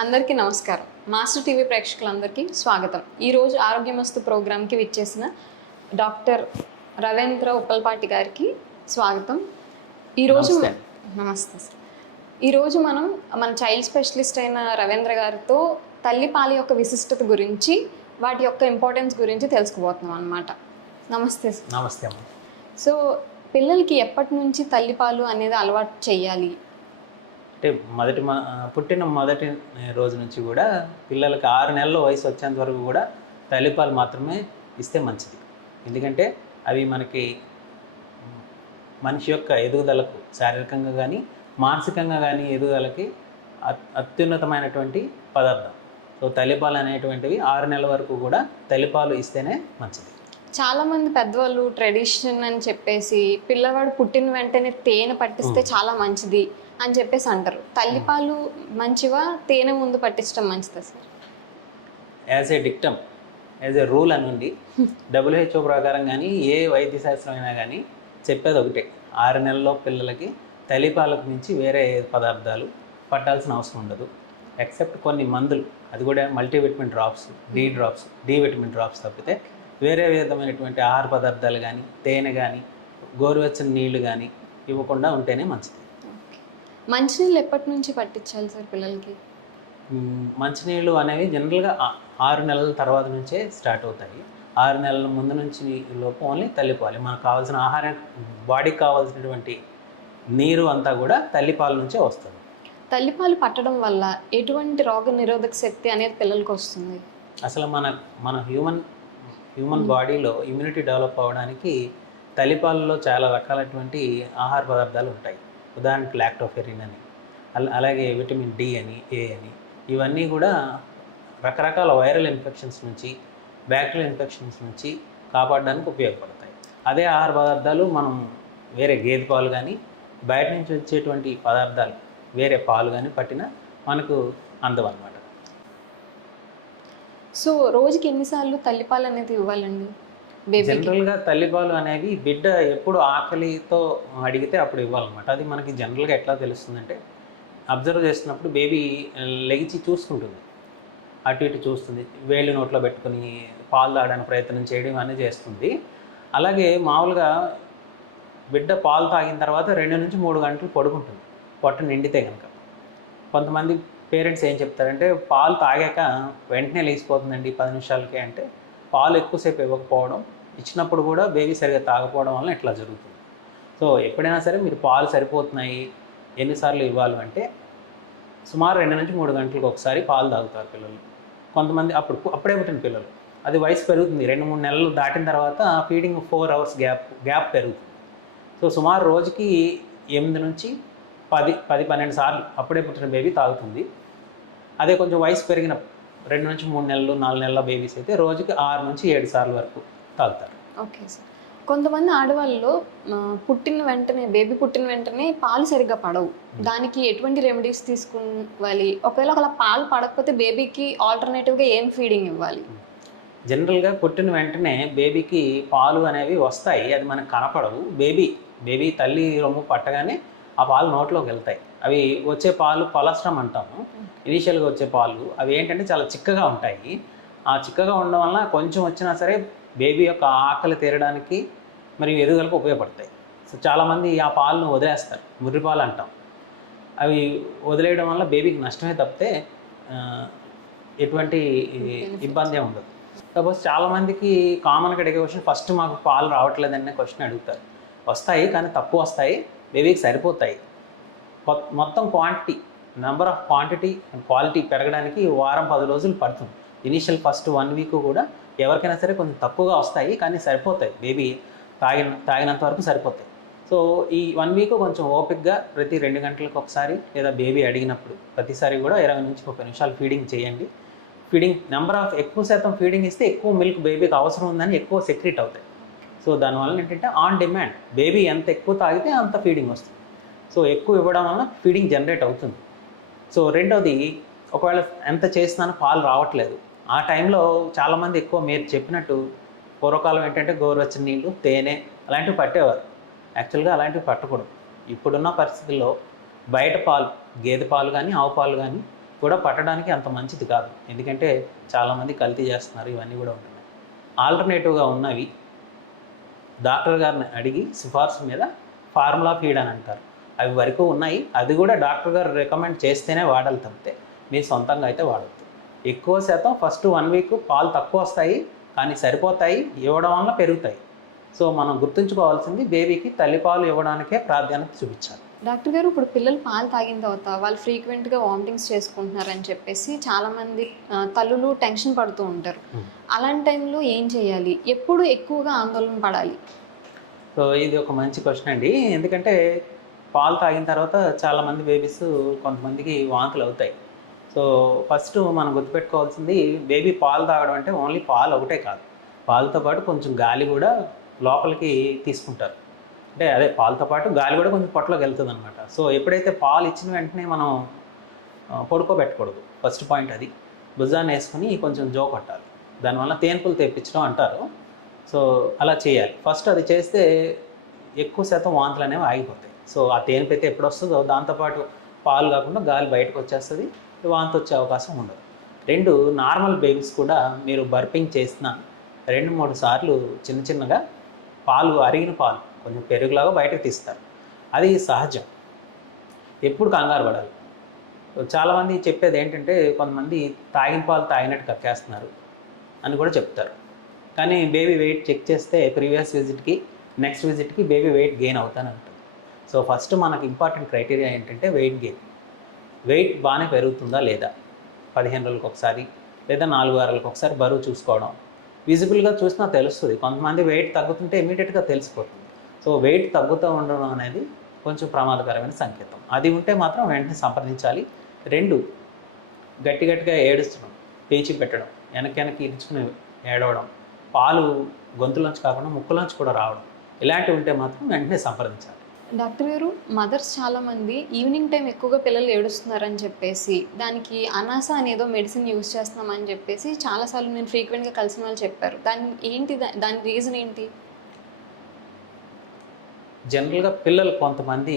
అందరికీ నమస్కారం. Master TV ప్రేక్షకులందరికీ స్వాగతం. ఈరోజు ఆరోగ్యమస్తు ప్రోగ్రామ్కి విచ్చేసిన డాక్టర్ రవీంద్ర ఉప్పల్పాటి గారికి స్వాగతం. ఈరోజు నమస్తే సార్. ఈరోజు మనం మన చైల్డ్ స్పెషలిస్ట్ అయిన రవీంద్ర గారితో తల్లిపాల యొక్క విశిష్టత గురించి, వాటి యొక్క ఇంపార్టెన్స్ గురించి తెలుసుకోబోతున్నాం అన్నమాట. నమస్తే సార్. నమస్తే అమ్మ. సో పిల్లలకి ఎప్పటి నుంచి తల్లిపాలు అనేది అలవాటు చేయాలి? అంటే పుట్టిన మొదటి రోజు నుంచి కూడా పిల్లలకి 6 నెలల వయసు వచ్చేంత వరకు కూడా తల్లిపాలు మాత్రమే ఇస్తే మంచిది. ఎందుకంటే అవి మనకి మనిషి యొక్క ఎదుగుదలకు, శారీరకంగా కానీ మానసికంగా కానీ ఎదుగుదలకి అత్యున్నతమైనటువంటి పదార్థం. సో తల్లిపాలు అనేటువంటివి 6 నెలల వరకు కూడా తల్లిపాలు ఇస్తేనే మంచిది. చాలామంది పెద్దవాళ్ళు ట్రెడిషన్ అని చెప్పేసి పిల్లవాడు పుట్టిన వెంటనే తేనె పట్టిస్తే చాలా మంచిది అని చెప్పేసి అంటారు. తల్లిపాలు మంచివా, తేనె ముందు పట్టించడం మంచిదా sir? As a dictum, as a rule అని ఉంది. WHO ప్రకారం కానీ ఏ వైద్య శాస్త్రం అయినా కానీ చెప్పేది ఒకటే, 6 నెలల్లో పిల్లలకి తల్లిపాలకు మించి వేరే పదార్థాలు పట్టాల్సిన అవసరం ఉండదు. ఎక్సెప్ట్ కొన్ని మందులు, అది కూడా multivitamin drops, D vitamin drops తప్పితే వేరే విధమైనటువంటి ఆహార పదార్థాలు కానీ, తేనె కానీ, గోరువెచ్చని నీళ్లు కానీ ఇవ్వకుండా ఉంటేనే మంచిది. మంచినీళ్ళు ఎప్పటి నుంచి పట్టించాలి సార్ పిల్లలకి? మంచినీళ్ళు అనేవి జనరల్గా 6 నెలల తర్వాత నుంచే స్టార్ట్ అవుతాయి. 6 నెలల ముందు నుంచి లోపు ఓన్లీ తల్లిపాలు. మనకు కావాల్సిన ఆహారం, బాడీకి కావాల్సినటువంటి నీరు అంతా కూడా తల్లిపాల నుంచే వస్తుంది. తల్లిపాలు పట్టడం వల్ల ఎటువంటి రోగ నిరోధక శక్తి అనేది పిల్లలకి వస్తుంది? అసలు మన హ్యూమన్ బాడీలో ఇమ్యూనిటీ డెవలప్ అవ్వడానికి తల్లిపాలలో చాలా రకాలైనటువంటి ఆహార పదార్థాలు ఉంటాయి. ఉదాహరణకి లాక్టోఫెరిన్ అని, అలాగే విటమిన్ డి అని, ఏ అని, ఇవన్నీ కూడా రకరకాల వైరల్ ఇన్ఫెక్షన్స్ నుంచి, బ్యాక్టీరియల్ ఇన్ఫెక్షన్స్ నుంచి కాపాడడానికి ఉపయోగపడతాయి. అదే ఆహార పదార్థాలు మనం వేరే గేదె పాలు కానీ, బయట నుంచి వచ్చేటువంటి పదార్థాలు, వేరే పాలు కానీ పట్టినా మనకు అందవన్నమాట. సో రోజుకి ఎన్నిసార్లు తల్లిపాలు అనేది ఇవ్వాలండి? జనరల్గా తల్లిపాలు అనేవి బిడ్డ ఎప్పుడు ఆకలితో అడిగితే అప్పుడు ఇవ్వాలన్నమాట. అది మనకి జనరల్గా ఎట్లా తెలుస్తుందంటే, అబ్జర్వ్ చేస్తున్నప్పుడు బేబీ లెగిచి చూసుకుంటుంది, అటు ఇటు చూస్తుంది, వేళ్ళు నోట్లో పెట్టుకుని పాలు తాగడానికి ప్రయత్నం చేయడం అనేది చేస్తుంది. అలాగే మామూలుగా బిడ్డ పాలు తాగిన తర్వాత 2 నుంచి 3 గంటలు పడుకుంటుంది, పొట్ట నిండితే కనుక. కొంతమంది పేరెంట్స్ ఏం చెప్తారంటే, పాలు తాగాక వెంటనే లేచిపోతుందండి 10 నిమిషాలకే అంటే, పాలు ఎక్కువసేపు ఇవ్వకపోవడం, ఇచ్చినప్పుడు కూడా బేబీ సరిగా తాగకపోవడం వల్ల ఇట్లా జరుగుతుంది. సో ఎప్పుడైనా సరే మీరు పాలు సరిపోతున్నాయి, ఎన్నిసార్లు ఇవ్వాలి అంటే, సుమారు 2 నుంచి 3 గంటలకు ఒకసారి పాలు తాగుతారు పిల్లలు. కొంతమంది అప్పుడే పుట్టిన పిల్లలు, అది వయసు పెరుగుతుంది, 2-3 నెలలు దాటిన తర్వాత ఫీడింగ్ 4 అవర్స్ గ్యాప్ పెరుగుతుంది. సో సుమారు రోజుకి 8 నుంచి 10-12 సార్లు అప్పుడే పుట్టిన బేబీ తాగుతుంది. అదే కొంచెం వయసు పెరిగిన 2 నుంచి 3 నెలలు 4 నెలల బేబీస్ అయితే రోజుకి 6 నుంచి 7 సార్లు వరకు తాగుతారు. Okay sir. కొంతమంది ఆడవాళ్ళలో బేబీ పుట్టిన వెంటనే పాలు సరిగ్గా పడవు. దానికి ఎటువంటి రెమెడీస్ తీసుకోవాలి? ఒకవేళ అలా పాలు పడకపోతే బేబీకి ఆల్టర్నేటివ్గా ఏం ఫీడింగ్ ఇవ్వాలి? జనరల్గా పుట్టిన వెంటనే బేబీకి పాలు అనేవి వస్తాయి, అది మనకు కనపడవు. బేబీ తల్లి రొమ్ము పట్టగానే ఆ పాలు నోట్లోకి వెళ్తాయి. అవి వచ్చే పాలు కొలెస్ట్రామ్ అంటాము. ఇనీషియల్గా వచ్చే పాలు అవి ఏంటంటే చాలా చిక్కగా ఉంటాయి. ఆ చిక్కగా ఉండడం వల్ల కొంచెం వచ్చినా సరే బేబీ యొక్క ఆకలి తీరడానికి మరియు ఎదుగుదలకు ఉపయోగపడతాయి. సో చాలామంది ఆ పాలను వదిలేస్తారు, ముర్రిపాలు అంటాం. అవి వదిలేయడం వల్ల బేబీకి నష్టమే తప్పితే ఎటువంటి ఇబ్బంది ఉండదు. సపోజ్ చాలామందికి కామన్గా అడిగే క్వశ్చన్, ఫస్ట్ మాకు పాలు రావట్లేదనే క్వశ్చన్ అడుగుతారు. వస్తాయి, కానీ తక్కువ వస్తాయి, బేబీకి సరిపోతాయి. మొత్తం క్వాంటిటీ అండ్ క్వాలిటీ పెరగడానికి 1-10 రోజులు పడుతుంది. ఇనీషియల్ ఫస్ట్ 1 వీక్ కూడా ఎవరికైనా సరే కొంచెం తక్కువగా వస్తాయి, కానీ సరిపోతాయి, బేబీ తాగినంత వరకు సరిపోతాయి. సో ఈ 1 వీక్ కొంచెం ఓపిక్గా ప్రతి 2 గంటలకు ఒకసారి, లేదా బేబీ అడిగినప్పుడు ప్రతిసారి కూడా 20 నుంచి 30 నిమిషాలు ఫీడింగ్ చేయండి. ఎక్కువ శాతం ఫీడింగ్ ఇస్తే ఎక్కువ మిల్క్ బేబీకి అవసరం ఉందని ఎక్కువ సెక్రీట్ అవుతాయి. సో దానివల్ల ఏంటంటే ఆన్ డిమాండ్ బేబీ ఎంత ఎక్కువ తాగితే అంత ఫీడింగ్ వస్తుంది. సో ఎక్కువ ఇవ్వడం వల్ల ఫీడింగ్ జనరేట్ అవుతుంది. సో రెండోది, ఒకవేళ ఎంత చేసినా పాలు రావట్లేదు, ఆ టైంలో చాలామంది ఎక్కువ మీరు చెప్పినట్టు పూర్వకాలం ఏంటంటే గోరువెచ్చని నీళ్ళు, తేనె అలాంటివి పట్టేవారు. యాక్చువల్గా అలాంటివి పట్టకూడదు. ఇప్పుడున్న పరిస్థితుల్లో బయట పాలు, గేదె పాలు కానీ, ఆవు పాలు కానీ కూడా పట్టడానికి అంత మంచిది కాదు. ఎందుకంటే చాలామంది కల్తీ చేస్తున్నారు, ఇవన్నీ కూడా ఉంటున్నాయి. ఆల్టర్నేటివ్గా ఉన్నవి డాక్టర్ గారిని అడిగి సిఫార్సు మీద ఫార్ములా ఫీడ్ అని అంటారు, అవి వరకు ఉన్నాయి. అది కూడా డాక్టర్ గారు రికమెండ్ చేస్తేనే వాడాలి తప్పితే మీరు సొంతంగా అయితే వాడద్దు. ఎక్కువ శాతం ఫస్ట్ 1 వీక్ పాలు తక్కువ వస్తాయి, కానీ సరిపోతాయి, ఇవ్వడం వల్ల పెరుగుతాయి. సో మనం గుర్తుంచుకోవాల్సింది బేబీకి తల్లిపాలు ఇవ్వడానికే ప్రాధాన్యత చూపించాలి. డాక్టర్ గారు, ఇప్పుడు పిల్లలు పాలు తాగిన తర్వాత వాళ్ళు ఫ్రీక్వెంట్గా వామిటింగ్స్ చేసుకుంటున్నారని చెప్పేసి చాలామంది తల్లులు టెన్షన్ పడుతూ ఉంటారు. అలాంటి టైంలో ఏం చేయాలి? ఎప్పుడు ఎక్కువగా ఆందోళన పడాలి? సో ఇది ఒక మంచి క్వశ్చన్ అండి. ఎందుకంటే పాలు తాగిన తర్వాత చాలామంది బేబీస్ కొంతమందికి వాంతులు అవుతాయి. సో ఫస్ట్ మనం గుర్తుపెట్టుకోవాల్సింది, బేబీ పాలు తాగడం అంటే ఓన్లీ పాలు ఒకటే కాదు, పాలతో పాటు కొంచెం గాలి కూడా లోపలికి తీసుకుంటారు. అంటే అదే పాలతో పాటు గాలి కూడా కొంచెం పొట్టలోకి వెళ్తుంది అనమాట. సో ఎప్పుడైతే పాలు ఇచ్చిన వెంటనే మనం పడుకోబెట్టకూడదు. ఫస్ట్ పాయింట్ అది. భుజాన్ని వేసుకొని కొంచెం జో కొట్టాలి, దానివల్ల తేన్పులు తెప్పించడం అంటారు. సో అలా చేయాలి. ఫస్ట్ అది చేస్తే ఎక్కువ శాతం వాంతులు అనేవి ఆగిపోతాయి. సో ఆ తేన్పు అయితే ఎప్పుడు వస్తుందో దాంతోపాటు పాలు కాకుండా గాలి బయటకు వచ్చేస్తుంది, వాంతి వచ్చే అవకాశం ఉండదు. 2, నార్మల్ బేబీస్ కూడా మీరు బర్పింగ్ చేసిన 2-3 సార్లు చిన్నగా పాలు, అరిగిన పాలు కొంచెం పెరుగులాగా బయటకు తీస్తారు. అది సహజం, ఎప్పుడు కంగారు పడాలి. చాలామంది చెప్పేది ఏంటంటే, కొంతమంది తాగిన పాలు తాగినట్టు కక్కేస్తున్నారు అని కూడా చెప్తారు. కానీ బేబీ వెయిట్ చెక్ చేస్తే ప్రీవియస్ విజిట్కి నెక్స్ట్ విజిట్కి బేబీ వెయిట్ గెయిన్ అవుతానే ఉంటుంది. సో ఫస్ట్ మనకు ఇంపార్టెంట్ క్రైటీరియా ఏంటంటే వెయిట్ గెయిన్. వెయిట్ బాగానే పెరుగుతుందా లేదా, 15 రోజులకు ఒకసారి లేదా 4 వారాలకు ఒకసారి బరువు చూసుకోవడం. విజిబుల్గా చూసినా తెలుస్తుంది. కొంతమంది వెయిట్ తగ్గుతుంటే ఇమీడియట్గా తెలిసిపోతుంది. సో వెయిట్ తగ్గుతూ ఉండడం అనేది కొంచెం ప్రమాదకరమైన సంకేతం. అది ఉంటే మాత్రం వెంటనే సంప్రదించాలి. 2, గట్టిగా ఏడుస్తున్నాం, పేచి పెట్టడం, వెనక్కి ఇరుచుకుని ఏడవడం, పాలు గొంతులోంచి కాకుండా ముక్కులోంచి కూడా రావడం, ఇలాంటివి ఉంటే మాత్రం వెంటనే సంప్రదించాలి. డాక్టర్ గారు, మదర్స్ చాలామంది ఈవినింగ్ టైం ఎక్కువగా పిల్లలు ఏడుస్తున్నారని చెప్పేసి దానికి అనాస అనేదో మెడిసిన్ యూజ్ చేస్తున్నామని చెప్పేసి చాలాసార్లు నేను ఫ్రీక్వెంట్గా కలిసిన వాళ్ళు చెప్పారు. దాని రీజన్ ఏంటి? జనరల్గా పిల్లలు కొంతమంది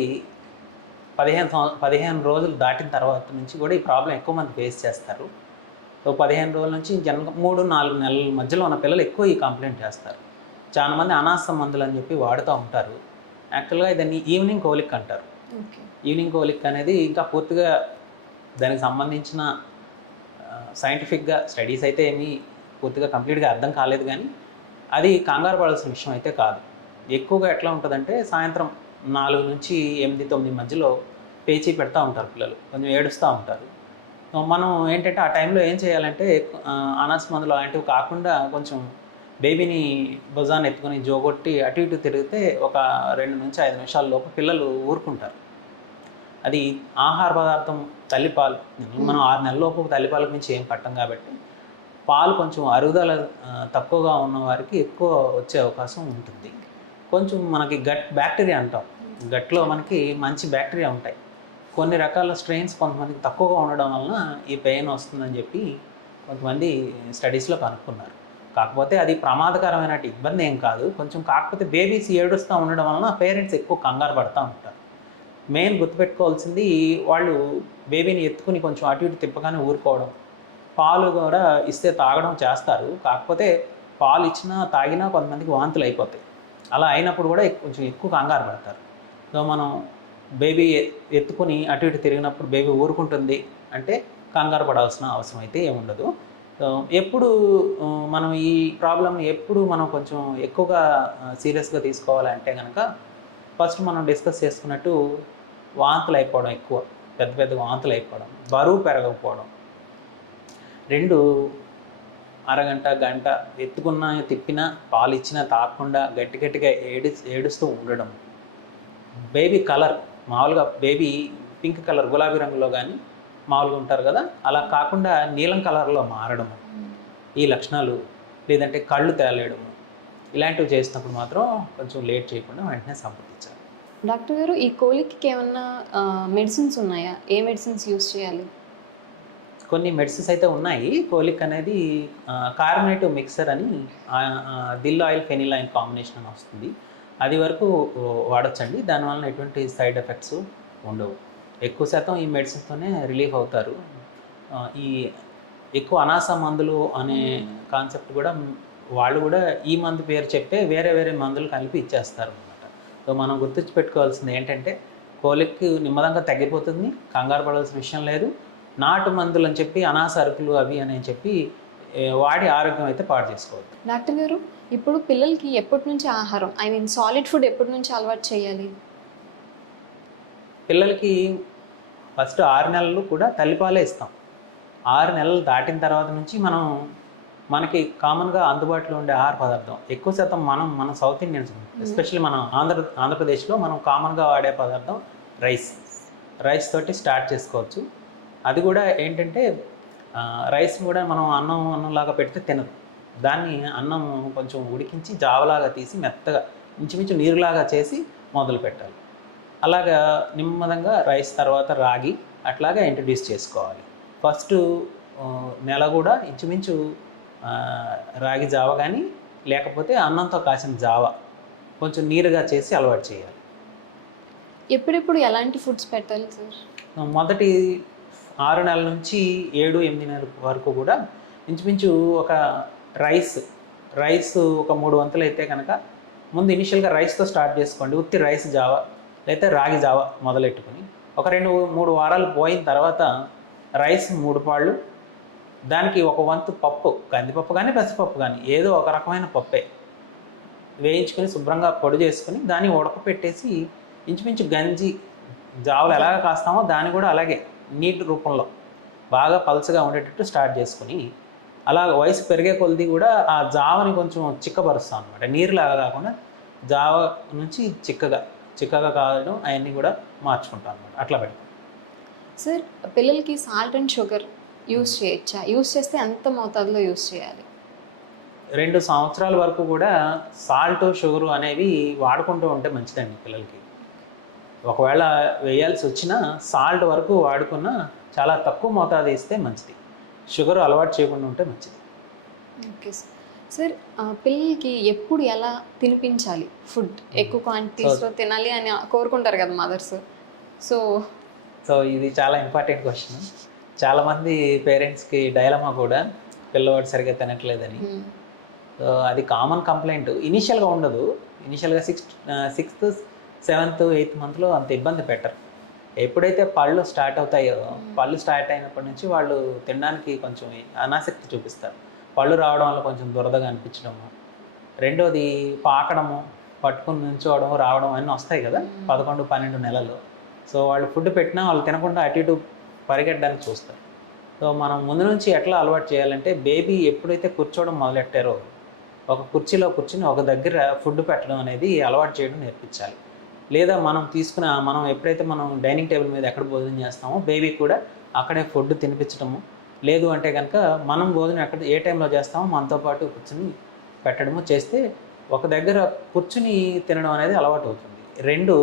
15 రోజులు దాటిన తర్వాత నుంచి కూడా ఈ ప్రాబ్లం ఎక్కువ మంది ఫేస్ చేస్తారు. సో 15 రోజుల నుంచి జనరల్గా 3-4 నెలల మధ్యలో ఉన్న పిల్లలు ఎక్కువ ఈ కంప్లైంట్ చేస్తారు. చాలామంది అనాస మందులు అని చెప్పి వాడుతూ ఉంటారు. యాక్చువల్గా దాన్ని ఈవినింగ్ కోలిక్ అంటారు. ఈవినింగ్ కోలిక్ అనేది ఇంకా పూర్తిగా దానికి సంబంధించిన సైంటిఫిక్గా స్టడీస్ అయితే ఏమీ పూర్తిగా కంప్లీట్గా అర్థం కాలేదు. కానీ అది కంగారు పడాల్సిన విషయం అయితే కాదు. ఎక్కువగా ఎట్లా ఉంటుందంటే, సాయంత్రం 4 నుంచి 8-9 మధ్యలో పేచీ పెడతా ఉంటారు పిల్లలు, కొంచెం ఏడుస్తూ ఉంటారు. మనం ఏంటంటే ఆ టైంలో ఏం చేయాలంటే, అనాస మందులు అలాంటివి కాకుండా కొంచెం బేబీని భుజాన్ని ఎత్తుకొని జోగొట్టి అటు ఇటు తిరిగితే ఒక 2 నుంచి 5 నిమిషాల లోపు పిల్లలు ఊరుకుంటారు. అది ఆహార పదార్థం తల్లిపాలు, మనం 6 నెలల లోపు తల్లిపాలకు మించి ఏం పట్టం కాబట్టి పాలు కొంచెం అరుగుదల తక్కువగా ఉన్న వారికి ఎక్కువ వచ్చే అవకాశం ఉంటుంది. కొంచెం మనకి గట్ బ్యాక్టీరియా అంటాం, గట్లో మనకి మంచి బ్యాక్టీరియా ఉంటాయి. కొన్ని రకాల స్ట్రెయిన్స్ కొంతమందికి తక్కువగా ఉండడం వలన ఈ పెయిన్ వస్తుందని చెప్పి కొంతమంది స్టడీస్లో కనుక్కున్నారు. కాకపోతే అది ప్రమాదకరమైన ఇబ్బంది ఏం కాదు. కొంచెం కాకపోతే బేబీస్ ఏడుస్తూ ఉండడం వలన పేరెంట్స్ ఎక్కువ కంగారు పడుతూ ఉంటారు. మెయిన్ గుర్తుపెట్టుకోవాల్సింది, వాళ్ళు బేబీని ఎత్తుకుని కొంచెం అటు ఇటు తిప్పగానే ఊరుకోవడం, పాలు కూడా ఇస్తే తాగడం చేస్తారు. కాకపోతే పాలు ఇచ్చినా తాగినా కొంతమందికి వాంతులు అయిపోతాయి. అలా అయినప్పుడు కూడా కొంచెం ఎక్కువ కంగారు పడతారు. సో మనం బేబీ ఎత్తుకుని అటు ఇటు తిరిగినప్పుడు బేబీ ఊరుకుంటుంది అంటే కంగారు పడాల్సిన అవసరం అయితే ఏముండదు. సో ఎప్పుడు మనం ఈ ప్రాబ్లమ్ని ఎప్పుడు మనం కొంచెం ఎక్కువగా సీరియస్గా తీసుకోవాలంటే కనుక, ఫస్ట్ మనం డిస్కస్ చేసుకున్నట్టు వాంతులు అయిపోవడం, ఎక్కువ పెద్ద వాంతులు అయిపోవడం, బరువు పెరగకపోవడం. 2, అరగంట గంట ఎత్తుకున్నా తిప్పినా పాలు ఇచ్చినా తాగకుండా గట్టిగా ఏడుస్తూ ఉండడం. బేబీ కలర్, మామూలుగా బేబీ పింక్ కలర్ గులాబీ రంగులో కానీ మామూలుగా ఉంటారు కదా, అలా కాకుండా నీలం కలర్లో మారడము, ఈ లక్షణాలు, లేదంటే కళ్ళు తేలేయడము, ఇలాంటివి చేసినప్పుడు మాత్రం కొంచెం లేట్ చేయకుండా వెంటనే సంప్రదించాలి. డాక్టర్ గారు, ఈ కోలిక్కి ఏమన్నా మెడిసిన్స్ ఉన్నాయా? ఏ మెడిసిన్స్ యూజ్ చేయాలి? కొన్ని మెడిసిన్స్ అయితే ఉన్నాయి. కోలిక్ అనేది కార్బోనేటివ్ మిక్సర్ అని దిల్ ఆయిల్ ఫెనిల్ కాంబినేషన్ అని వస్తుంది. అది వరకు వాడచ్చండి. దానివల్ల ఎటువంటి సైడ్ ఎఫెక్ట్స్ ఉండవు. ఎక్కువ శాతం ఈ మెడిసిన్స్తోనే రిలీఫ్ అవుతారు. ఈ ఎక్కువ అనాస మందులు అనే కాన్సెప్ట్ కూడా వాళ్ళు కూడా ఈ మందు పేరు చెప్పే వేరే వేరే మందులు కలిపి ఇచ్చేస్తారు అనమాట. సో మనం గుర్తుంచుపెట్టుకోవాల్సింది ఏంటంటే కోలిక్ నిమ్మదంగా తగ్గిపోతుంది, కంగారు పడాల్సిన విషయం లేదు. నాటు మందులు అని చెప్పి అనాస అరుకులు అవి అని చెప్పి వాడి ఆరోగ్యం అయితే పాడు చేసుకోవద్దు. డాక్టర్ గారు, ఇప్పుడు పిల్లలకి ఎప్పటి నుంచి ఆహారం, ఐ మీన్ సాలిడ్ ఫుడ్ ఎప్పటి నుంచి అలవాటు చేయాలి? పిల్లలకి ఫస్ట్ 6 నెలలు కూడా తల్లిపాలే ఇస్తాం. 6 నెలలు దాటిన తర్వాత నుంచి మనకి కామన్గా అందుబాటులో ఉండే ఆహార పదార్థం ఎక్కువ శాతం మన సౌత్ ఇండియన్స్, ఎస్పెషల్లీ మన ఆంధ్రప్రదేశ్లో మనం కామన్గా వాడే పదార్థం రైస్ తోటి స్టార్ట్ చేసుకోవచ్చు. అది కూడా ఏంటంటే రైస్ కూడా మనం అన్నంలాగా పెడితే తినదు. దాన్ని అన్నం కొంచెం ఉడికించి జావలాగా తీసి మెత్తగా ఇంచుమించు నీరులాగా చేసి మొదలు పెట్టాలి. అలాగా నెమ్మదంగా రైస్ తర్వాత రాగి అట్లాగా ఇంట్రడ్యూస్ చేసుకోవాలి. ఫస్ట్ నెల కూడా ఇంచుమించు రాగి జావ కానీ లేకపోతే అన్నంతో కాసిన జావ కొంచెం నీరుగా చేసి అలవాటు చేయాలి. ఎప్పుడెప్పుడు ఎలాంటి ఫుడ్స్ పెట్టాలి సార్? మొదటి 6 నెలల నుంచి 7-8 నెలల వరకు కూడా ఇంచుమించు ఒక రైస్ ఒక 3 వంతులు అయితే కనుక ముందు ఇనిషియల్గా రైస్తో స్టార్ట్ చేసుకోండి. ఉత్తి రైస్ జావ లేకపోతే రాగి జావ మొదలెట్టుకుని ఒక 2-3 వారాలు పోయిన తర్వాత రైస్ 3 పాళ్ళు, దానికి 1 వంతు పప్పు, కందిపప్పు కానీ పెసరపప్పు కానీ ఏదో ఒక రకమైన పప్పే వేయించుకొని శుభ్రంగా పొడి చేసుకుని దాన్ని ఉడకపెట్టేసి ఇంచుమించు గంజి జావలు ఎలాగ కాస్తామో దాన్ని కూడా అలాగే నీటి రూపంలో బాగా పల్చగా ఉండేటట్టు స్టార్ట్ చేసుకుని అలా వయసు పెరిగే కొలది కూడా ఆ జావని కొంచెం చిక్కబరుస్తాం అనమాట. నీరులాగా కాకుండా జావ నుంచి చిక్కగా కావడం అవన్నీ కూడా మార్చుకుంటాం అనమాట. అట్లా పెడతాం. సార్, పిల్లలకి సాల్ట్ అండ్ షుగర్ యూస్ చేయొచ్చా? యూస్ చేస్తే ఎంత మోతాదులో యూస్ చేయాలి? 2 సంవత్సరాల వరకు కూడా సాల్ట్ షుగరు అనేవి వాడుకుంటూ ఉంటే మంచిదండి పిల్లలకి. ఒకవేళ వేయాల్సి వచ్చినా సాల్ట్ వరకు వాడుకున్నా చాలా తక్కువ మోతాదు ఇస్తే మంచిది. షుగర్ అలవాటు చేయకుండా ఉంటే మంచిది. Okay sir. సార్, పిల్లలకి ఎప్పుడు ఎలా తినిపించాలి? ఫుడ్ ఎక్కువ క్వాంటిటీస్లో తినాలి అని కోరుకుంటారు కదా మదర్స్. సో ఇది చాలా ఇంపార్టెంట్ క్వశ్చన్. చాలామంది పేరెంట్స్కి డైలమా కూడా పిల్లవాడు సరిగ్గా తినట్లేదని. సో అది కామన్ కంప్లైంట్. ఇనీషియల్గా ఉండదు. ఇనీషియల్గా 6th 7th 8th మంత్లో అంత ఇబ్బంది పెట్టరు. ఎప్పుడైతే పళ్ళు స్టార్ట్ అవుతాయో పళ్ళు స్టార్ట్ అయినప్పటి నుంచి వాళ్ళు తినడానికి కొంచెం అనాసక్తి చూపిస్తారు. పళ్ళు రావడం వల్ల కొంచెం దురదగా అనిపించడము, రెండోది పాకడము, పట్టుకుని నుంచోవడం రావడం అన్నీ వస్తాయి కదా 11-12 నెలలు. సో వాళ్ళు ఫుడ్ పెట్టినా వాళ్ళు తినకుండా అటు ఇటు పరిగెట్టడానికి చూస్తారు. సో మనం ముందు నుంచి ఎట్లా అలవాటు చేయాలంటే బేబీ ఎప్పుడైతే కూర్చోవడం మొదలెట్టారో ఒక కుర్చీలో కూర్చుని ఒక దగ్గర ఫుడ్ పెట్టడం అనేది అలవాటు చేయడం నేర్పించాలి. లేదా మనం ఎప్పుడైతే మనం డైనింగ్ టేబుల్ మీద ఎక్కడ భోజనం చేస్తామో బేబీ కూడా అక్కడే ఫుడ్ తినిపించడము, లేదు అంటే కనుక మనం భోజనం ఎక్కడ ఏ టైంలో చేస్తామో మనతో పాటు కూర్చుని పెట్టడము చేస్తే ఒక దగ్గర కూర్చుని తినడం అనేది అలవాటు అవుతుంది. 2,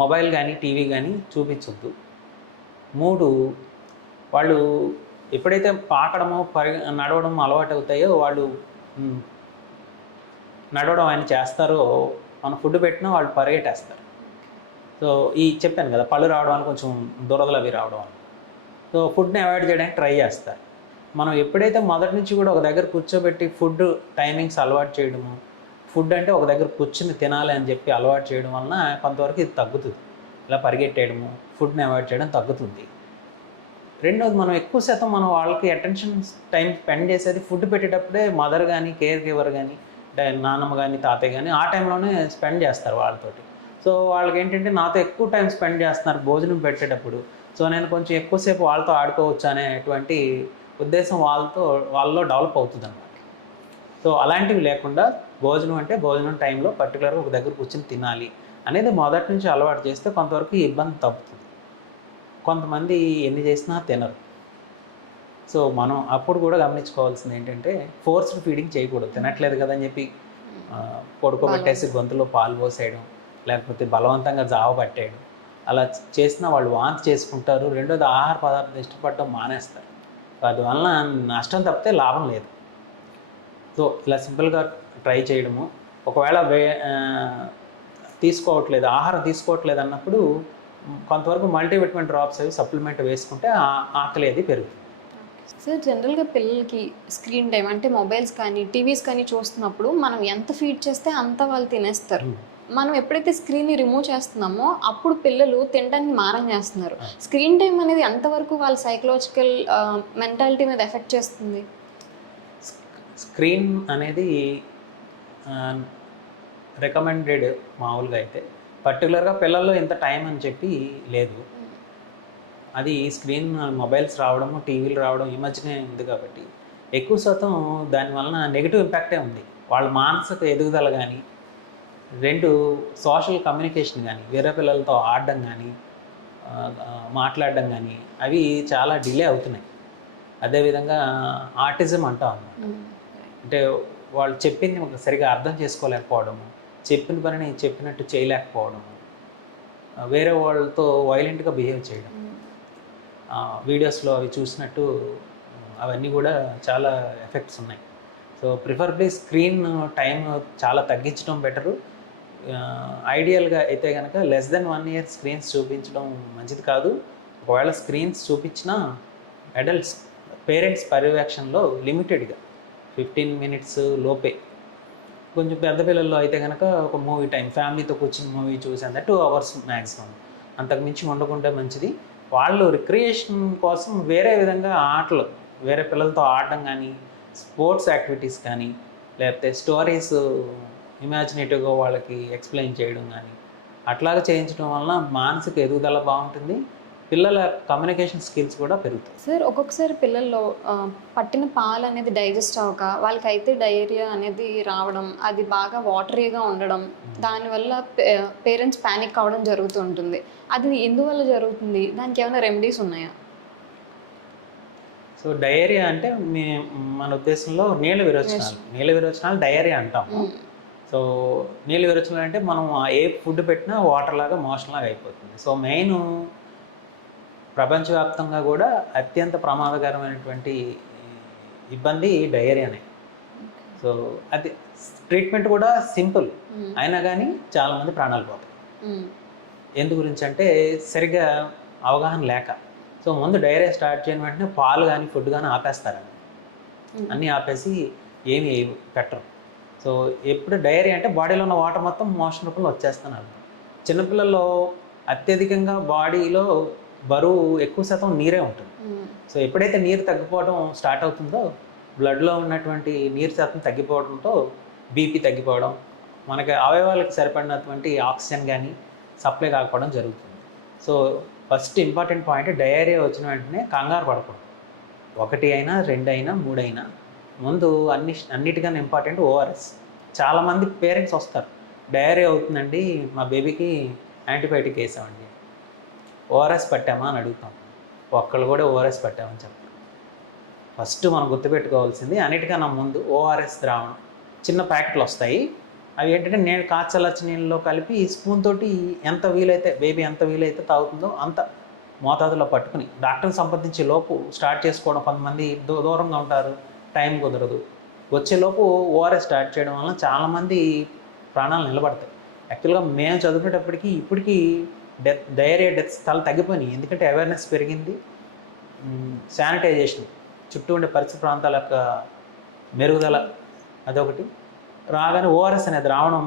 మొబైల్ కానీ టీవీ కానీ చూపించొద్దు. 3, వాళ్ళు ఎప్పుడైతే పాకడమో నడవడం అలవాటు అవుతాయో వాళ్ళు నడవడం ఆయన చేస్తారో మనం ఫుడ్ పెట్టినా వాళ్ళు పరిగెట్టేస్తారు. సో చెప్పాను కదా పళ్ళు రావడం వల్ల కొంచెం దురదలు అవి రావడం వల్ల సో ఫుడ్ని అవాయిడ్ చేయడానికి ట్రై చేస్తారు. మనం ఎప్పుడైతే మొదటి నుంచి కూడా ఒక దగ్గర కూర్చోబెట్టి ఫుడ్ టైమింగ్స్ అలవాటు చేయడము, ఫుడ్ అంటే ఒక దగ్గర కూర్చుని తినాలి అని చెప్పి అలవాటు చేయడం వలన కొంతవరకు ఇది తగ్గుతుంది. ఇలా పరిగెట్టేయడము, ఫుడ్ని అవాయిడ్ చేయడం తగ్గుతుంది. రెండోది మనం ఎక్కువ శాతం మనం వాళ్ళకి అటెన్షన్ టైం స్పెండ్ చేసేది ఫుడ్ పెట్టేటప్పుడే మదర్ కానీ కేర్ గివర్ కానీ నాన్నమ్మ కానీ తాతయ్య కానీ ఆ టైంలోనే స్పెండ్ చేస్తారు వాళ్ళతోటి. సో వాళ్ళకి ఏంటంటే నాతో ఎక్కువ టైం స్పెండ్ చేస్తున్నారు భోజనం పెట్టేటప్పుడు, సో నేను కొంచెం ఎక్కువసేపు వాళ్ళతో ఆడుకోవచ్చు అనేటువంటి ఉద్దేశం వాళ్ళలో డెవలప్ అవుతుంది అన్నమాట. సో అలాంటివి లేకుండా భోజనం అంటే భోజనం టైంలో పర్టికులర్గా ఒక దగ్గర కూర్చొని తినాలి అనేది మొదటి నుంచి అలవాటు చేస్తే కొంతవరకు ఇబ్బంది తగ్గుతుంది. కొంతమంది ఎన్ని చేసినా తినరు. సో మనం అప్పుడు కూడా గమనించుకోవాల్సింది ఏంటంటే ఫోర్స్డ్ ఫీడింగ్ చేయకూడదు. తినట్లేదు కదా అని చెప్పి పడుకోబెట్టేసి గొంతులో పాలు పోసేయడం, లేకపోతే బలవంతంగా జావ పట్టేయడం, అలా చేసినా వాళ్ళు వాంతి చేసుకుంటారు. రెండోది ఆహార పదార్థం ఇష్టపడడం మానేస్తారు. అందువలన నష్టం తప్పితే లాభం లేదు. సో ఇలా సింపుల్గా ట్రై చేయడము. ఒకవేళ తీసుకోవట్లేదు ఆహారం తీసుకోవట్లేదు అన్నప్పుడు కొంతవరకు మల్టీవిటమిన్ డ్రాప్స్ అవి సప్లిమెంట్ వేసుకుంటే ఆకలి అది పెరుగుతుంది. సార్ జనరల్గా పిల్లలకి స్క్రీన్ టైం అంటే మొబైల్స్ కానీ టీవీస్ కానీ చూస్తున్నప్పుడు మనం ఎంత ఫీడ్ చేస్తే అంత వాళ్ళు తినేస్తారు. మనం ఎప్పుడైతే స్క్రీన్ని రిమూవ్ చేస్తున్నామో అప్పుడు పిల్లలు తినడానికి మారం చేస్తున్నారు. స్క్రీన్ టైం అనేది ఎంతవరకు వాళ్ళ సైకలాజికల్ మెంటాలిటీ మీద ఎఫెక్ట్ చేస్తుంది? స్క్రీన్ అనేది రికమెండెడ్ మామూలుగా అయితే, పర్టికులర్గా పిల్లల్లో ఇంత టైం అని చెప్పి లేదు. అది స్క్రీన్ మొబైల్స్ రావడము టీవీలు రావడం ఈ మధ్యనే ఉంది కాబట్టి ఎక్కువ శాతం దానివలన నెగిటివ్ ఇంపాక్టే ఉంది. వాళ్ళ మానసిక ఎదుగుదల కానీ, రెండు సోషల్ కమ్యూనికేషన్ కానీ, వేరే పిల్లలతో ఆడడం కానీ మాట్లాడడం కానీ అవి చాలా డిలే అవుతున్నాయి. అదేవిధంగా ఆటిజం అంటాం అన్నమాట. అంటే వాళ్ళు చెప్పింది సరిగా అర్థం చేసుకోలేకపోవడము, చెప్పిన పనిని చెప్పినట్టు చేయలేకపోవడము, వేరే వాళ్ళతో వైలెంట్గా బిహేవ్ చేయడం, వీడియోస్లో అవి చూసినట్టు అవన్నీ కూడా చాలా ఎఫెక్ట్స్ ఉన్నాయి. సో ప్రిఫరబ్లీ స్క్రీన్ టైం చాలా తగ్గించడం బెటరు. ఐడియల్గా అయితే కనుక లెస్ దెన్ 1 year స్క్రీన్స్ చూపించడం మంచిది కాదు. ఒకవేళ స్క్రీన్స్ చూపించినా అడల్ట్స్ పేరెంట్స్ పర్యవేక్షణలో లిమిటెడ్గా 15 minutes లోపే. కొంచెం పెద్ద పిల్లల్లో అయితే కనుక ఒక మూవీ టైం ఫ్యామిలీతో కూర్చుని మూవీ చూసేంత 2 hours మ్యాక్సిమం, అంతకుమించి ఉండకుంటే మంచిది. వాళ్ళు రిక్రియేషన్ కోసం వేరే విధంగా ఆటలు వేరే పిల్లలతో ఆడడం కానీ, స్పోర్ట్స్ యాక్టివిటీస్ కానీ, లేకపోతే స్టోరీస్ ఇమాజినేటివ్గా వాళ్ళకి ఎక్స్ప్లెయిన్ చేయడం కానీ అట్లాగా చేయించడం వలన మానసిక ఎదుగుదల బాగుంటుంది, పిల్లల కమ్యూనికేషన్ స్కిల్స్ కూడా పెరుగుతాయి. సార్ ఒక్కొక్కసారి పిల్లల్లో పట్టిన పాలు అనేది డైజెస్ట్ అవ్వక వాళ్ళకైతే డయేరియా అనేది రావడం, అది బాగా వాటరీగా ఉండడం, దానివల్ల పేరెంట్స్ ప్యానిక్ అవ్వడం జరుగుతూ ఉంటుంది. అది ఎందువల్ల జరుగుతుంది? దానికి ఏమైనా రెమెడీస్ ఉన్నాయా? సో డయేరియా అంటే మన ఉద్దేశంలో నీళ్ళ విరోచనాలు డయేరియా అంటాము. సో నీళ్ళ విరోచనాలు అంటే మనం ఏ ఫుడ్ పెట్టినా వాటర్ లాగా మోషన్ లాగా అయిపోతుంది. సో మెయిన్ ప్రపంచవ్యాప్తంగా కూడా అత్యంత ప్రమాదకరమైనటువంటి ఇబ్బంది డయేరియానే. సో అది ట్రీట్మెంట్ కూడా సింపుల్ అయినా కానీ చాలామంది ప్రాణాలు పోతాయి. ఎందు గురించి అంటే సరిగ్గా అవగాహన లేక. సో ముందు డైరియా స్టార్ట్ చేయడం వెంటనే పాలు కానీ ఫుడ్ కానీ ఆపేస్తారండి, అన్నీ ఆపేసి ఏమి పెట్టరు. సో ఎప్పుడు డైరియా అంటే బాడీలో ఉన్న వాటర్ మొత్తం మోషన్ రూపంలో వచ్చేస్తున్నారు. చిన్నపిల్లల్లో అత్యధికంగా బాడీలో బరువు ఎక్కువ శాతం నీరే ఉంటుంది. సో ఎప్పుడైతే నీరు తగ్గిపోవడం స్టార్ట్ అవుతుందో బ్లడ్లో ఉన్నటువంటి నీరు శాతం తగ్గిపోవడంతో బీపీ తగ్గిపోవడం, మనకి అవయవాలకు సరిపడినటువంటి ఆక్సిజన్ కానీ సప్లై కాకపోవడం జరుగుతుంది. So first important point, diarrhoea వచ్చిన వెంటనే కంగారు పడకూడదు. 1 అయినా 2 అయినా 3 అయినా ముందు అన్నిటికన్నా ఇంపార్టెంట్ ఓఆర్ఎస్. చాలామంది పేరెంట్స్ వస్తారు, డయేరియా అవుతుందండి మా బేబీకి యాంటీబయాటిక్ వేసామండి, ఓఆర్ఎస్ పట్టామా అని అడుగుతాం. ఒక్కళ్ళు కూడా ఓఆర్ఎస్ పట్టామని చెప్పారు. ఫస్ట్ మనం గుర్తుపెట్టుకోవాల్సింది అన్నిటికన్నా ముందు ఓఆర్ఎస్ ద్రావణం చిన్న ప్యాకెట్లు వస్తాయి. అవి ఏంటంటే నేను కాచలచ్చి నీళ్ళలో కలిపి స్పూన్ తోటి ఎంత వీలైతే బేబీ ఎంత వీలైతే తాగుతుందో అంత మోతాదులో పట్టుకుని డాక్టర్ని సంప్రదించే లోపు స్టార్ట్ చేసుకోవడం. కొంతమంది దూరంగా ఉంటారు, టైం కుదరదు, వచ్చేలోపు ఓఆర్ఎస్ స్టార్ట్ చేయడం వలన చాలామంది ప్రాణాలు నిలబడతాయి. యాక్చువల్గా మేము చదువుకునేటప్పటికి ఇప్పటికీ డయేరియా డెత్స్ చాలా తగ్గిపోయినాయి, ఎందుకంటే అవేర్నెస్ పెరిగింది. శానిటైజేషన్, చుట్టూ ఉండే పరిసర ప్రాంతాల యొక్క మెరుగుదల అదొకటి. రాగానే ఓఆర్ఎస్ అనే ద్రావణం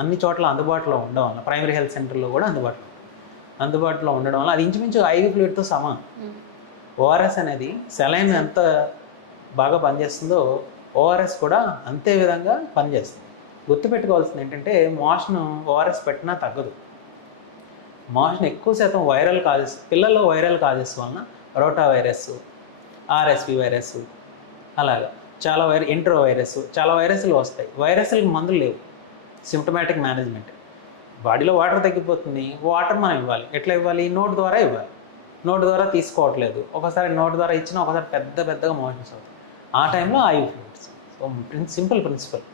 అన్ని చోట్ల అందుబాటులో ఉండడం వల్ల, ప్రైమరీ హెల్త్ సెంటర్లో కూడా అందుబాటులో ఉండడం వల్ల అది ఇంచుమించు IV ఫ్లూయిడ్తో సమానం. ఓఆర్ఎస్ అనేది సెలైన్ ఎంత బాగా పనిచేస్తుందో ఓఆర్ఎస్ కూడా అంతే విధంగా పనిచేస్తుంది. గుర్తుపెట్టుకోవాల్సింది ఏంటంటే మోషన్ ఓఆర్ఎస్ పెట్టినా తగ్గదు. మోషన్ ఎక్కువ శాతం వైరల్ కాజెస్, పిల్లల్లో వైరల్ కాజెస్ వలన రోటా వైరస్, RSV వైరస్, అలాగా చాలా ఇంట్రో వైరస్, చాలా వైరస్లు వస్తాయి. వైరస్లకు మందులు లేవు, సిమ్టమాటిక్ మేనేజ్మెంట్. బాడీలో వాటర్ తగ్గిపోతుంది, వాటర్ మనం ఇవ్వాలి. ఎట్లా ఇవ్వాలి? నోటి ద్వారా ఇవ్వాలి. నోటి ద్వారా తీసుకోవట్లేదు, ఒకసారి నోటి ద్వారా ఇచ్చినా ఒకసారి పెద్దగా మోషన్స్ అవుతాయి. ఆ టైంలో IV fluids. So simple principal,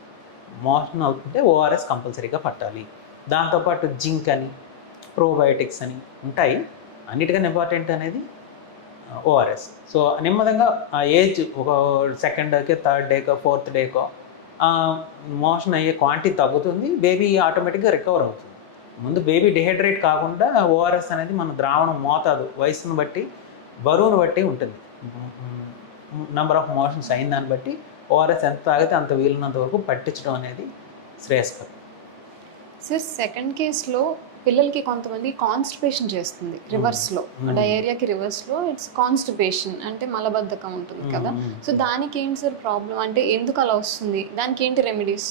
motion అవుతుంటే ఓఆర్ఎస్ కంపల్సరీగా పట్టాలి. దాంతోపాటు జింక్ అని, ప్రోబయోటిక్స్ అని ఉంటాయి. అన్నిటికన్నా ఇంపార్టెంట్ అనేది ఓఆర్ఎస్. సో నెమ్మదిగా ఆ ఏజ్ ఒక 2nd డేకో 3rd డేకో 4th డేకో మోషన్ అయ్యే క్వాంటిటీ తగ్గుతుంది, బేబీ ఆటోమేటిక్గా రికవర్ అవుతుంది. ముందు బేబీ డిహైడ్రేట్ కాకుండా ఓఆర్ఎస్ అనేది మన ద్రావణం మోతాదు వయసును బట్టి బరువును బట్టి ఉంటుంది. నెంబర్ ఆఫ్ మోషన్స్ అయిన దాన్ని బట్టి ఓఆర్ఎస్ ఎంత తాగితే అంత వీలున్నంత వరకు పట్టించడం అనేది శ్రేయస్కరం. సార్ సెకండ్ కేసులో పిల్లలకి కొంతమంది కాన్స్టిపేషన్ చేస్తుంది రివర్స్లో, డయేరియాకి రివర్స్లో ఇట్స్ కాన్స్టిపేషన్ అంటే మలబద్ధకం ఉంటుంది కదా. సో దానికి ఏంటి సార్ ప్రాబ్లం, అంటే ఎందుకు అలా వస్తుంది, దానికి ఏంటి రెమెడీస్?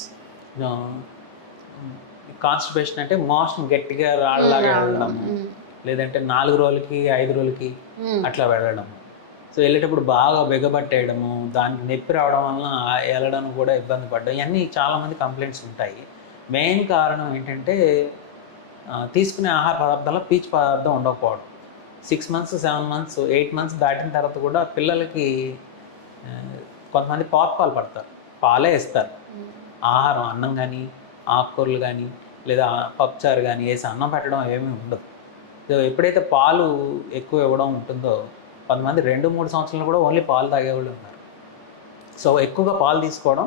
కాన్స్టిపేషన్ అంటే మోషన్ గట్టిగా రాళ్ళలాగా వెళ్ళడం, లేదంటే 4 రోజులకి 5 రోజులకి అట్లా వెళ్ళడం. సో వెళ్ళేటప్పుడు బాగా బిగబట్టేయడము, దానికి నొప్పి రావడం వలన వెళ్ళడం కూడా ఇబ్బంది పడడం, ఇవన్నీ చాలామంది కంప్లైంట్స్ ఉంటాయి. మెయిన్ కారణం ఏంటంటే తీసుకునే ఆహార పదార్థాల్లో పీచు పదార్థం ఉండకపోవడం. 6 months 7 months 8 months దాటిన తర్వాత కూడా పిల్లలకి కొంతమంది పాలు పడతారు, పాలే ఇస్తారు. ఆహారం అన్నం కానీ ఆకుకూరలు కానీ లేదా పప్పుచారు కానీ వేసి అన్నం పెట్టడం ఏమీ ఉండదు. సో ఎప్పుడైతే పాలు ఎక్కువ ఇవ్వడం ఉంటుందో కొంతమంది 2-3 సంవత్సరాలు కూడా ఓన్లీ పాలు తాగేవాళ్ళు ఉన్నారు. సో ఎక్కువగా పాలు తీసుకోవడం,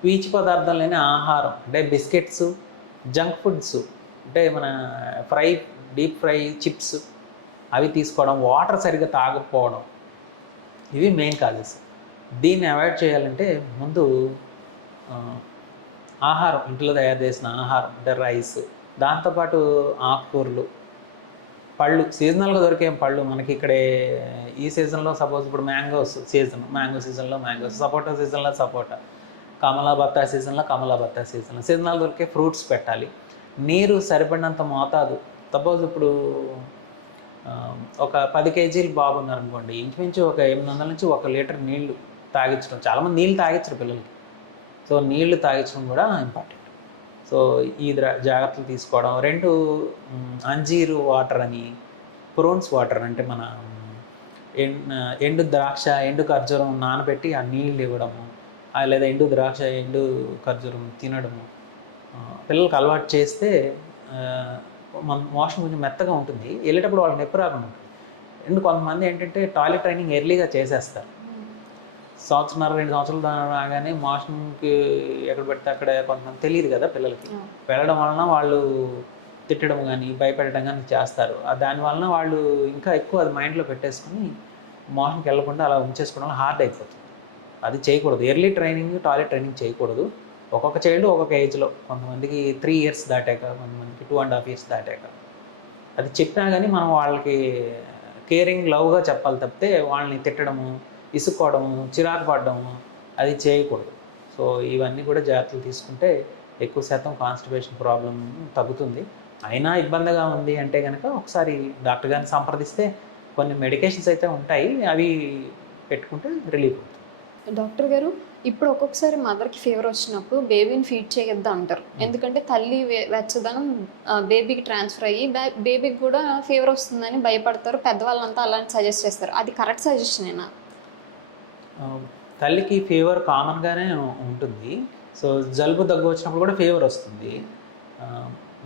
పీచు పదార్థాలు లేని ఆహారం అంటే బిస్కెట్స్, జంక్ ఫుడ్స్ అంటే మన డీప్ ఫ్రై చిప్స్ అవి తీసుకోవడం, వాటర్ సరిగ్గా తాగకపోవడం, ఇవి మెయిన్ కాజెస్. దీన్ని అవాయిడ్ చేయాలంటే ముందు ఆహారం, ఇంట్లో తయారు చేసిన ఆహారం అంటే రైస్, దాంతోపాటు ఆకుకూరలు, పళ్ళు, సీజనల్గా దొరికే పళ్ళు మనకి ఇక్కడే ఈ సీజన్లో సపోజ్ ఇప్పుడు మ్యాంగోస్ సీజన్, మ్యాంగో సీజన్లో మ్యాంగోస్, సపోటా సీజన్లో సపోటా, కమలా బత్తాయి సీజన్లో కమలా బత్తాయి సీజన్లో సీజనల్ దొరికే ఫ్రూట్స్ పెట్టాలి. నీరు సరిపడినంత మోతాదు. సపోజ్ ఇప్పుడు ఒక 10 kgs బాబు ఉన్నారనుకోండి, ఇంచుమించు ఒక 800 నుంచి 1 లీటర్ నీళ్లు తాగించడం. చాలామంది నీళ్ళు తాగించరు పిల్లలకి, సో నీళ్లు తాగించడం కూడా ఇంపార్టెంట్. సో ఈ జాగ్రత్తలు తీసుకోవడం. 2 అంజీరు వాటర్ అని, ప్రోన్స్ వాటర్ అంటే మన ఎండు ద్రాక్ష, ఎండు ఖర్జూరం నానబెట్టి ఆ నీళ్ళు ఇవ్వడము, లేదా ఎండు ద్రాక్ష, ఎండు ఖర్జూరం తినడము పిల్లలకు అలవాటు చేస్తే మన మోషన్ కొంచెం మెత్తగా ఉంటుంది, వెళ్ళేటప్పుడు వాళ్ళకి నొప్పి రాకుండా ఉంటుంది. కొంతమంది ఏంటంటే టాయిలెట్ ట్రైనింగ్ ఎర్లీగా చేసేస్తారు. 1-1.5-2 సంవత్సరాలు రాగానే మోషన్కి ఎక్కడ పెడితే అక్కడ కొంతమంది తెలియదు కదా పిల్లలకి, వెళ్ళడం వలన వాళ్ళు తిట్టడం కానీ భయపెట్టడం కానీ చేస్తారు. దానివలన వాళ్ళు ఇంకా ఎక్కువ అది మైండ్లో పెట్టేసుకుని మోషన్కి వెళ్ళకుండా అలా ఉంచేసుకోవడం హార్డ్ అయిపోతుంది. అది చేయకూడదు. ఎర్లీ ట్రైనింగ్, టాయిలెట్ ట్రైనింగ్ చేయకూడదు. ఒక్కొక్క చైల్డ్ ఒక్కొక్క ఏజ్లో, కొంతమందికి 3 years దాటాక, కొంతమందికి 2.5 years దాటాక అది చెప్పినా కానీ మనం వాళ్ళకి కేరింగ్ లవ్గా చెప్పాలి తప్పితే వాళ్ళని తిట్టడము, ఇసుక్కోవడము, చిరాకు పడడము అది చేయకూడదు. సో ఇవన్నీ కూడా జాగ్రత్తలు తీసుకుంటే ఎక్కువ శాతం కాన్స్టిపేషన్ ప్రాబ్లం తగ్గుతుంది. అయినా ఇబ్బందిగా ఉంది అంటే కనుక ఒకసారి డాక్టర్ గారిని సంప్రదిస్తే కొన్ని మెడికేషన్స్ అయితే ఉంటాయి, అవి పెట్టుకుంటే రిలీఫ్ అవుతుంది. డాక్టర్ గారు, ఇప్పుడు ఒక్కొక్కసారి మదర్కి ఫీవర్ వచ్చినప్పుడు బేబీని ఫీడ్ చేయొద్దు అంటారు, ఎందుకంటే తల్లి వెచ్చదనం బేబీకి ట్రాన్స్ఫర్ అయ్యి బేబీకి కూడా ఫీవర్ వస్తుందని భయపడతారు, పెద్దవాళ్ళంతా అలాంటి సజెస్ట్ చేస్తారు. అది కరెక్ట్ సజెషనేనా? తల్లికి ఫీవర్ కామన్గానే ఉంటుంది. సో జలుబు దగ్గు వచ్చినప్పుడు కూడా ఫీవర్ వస్తుంది.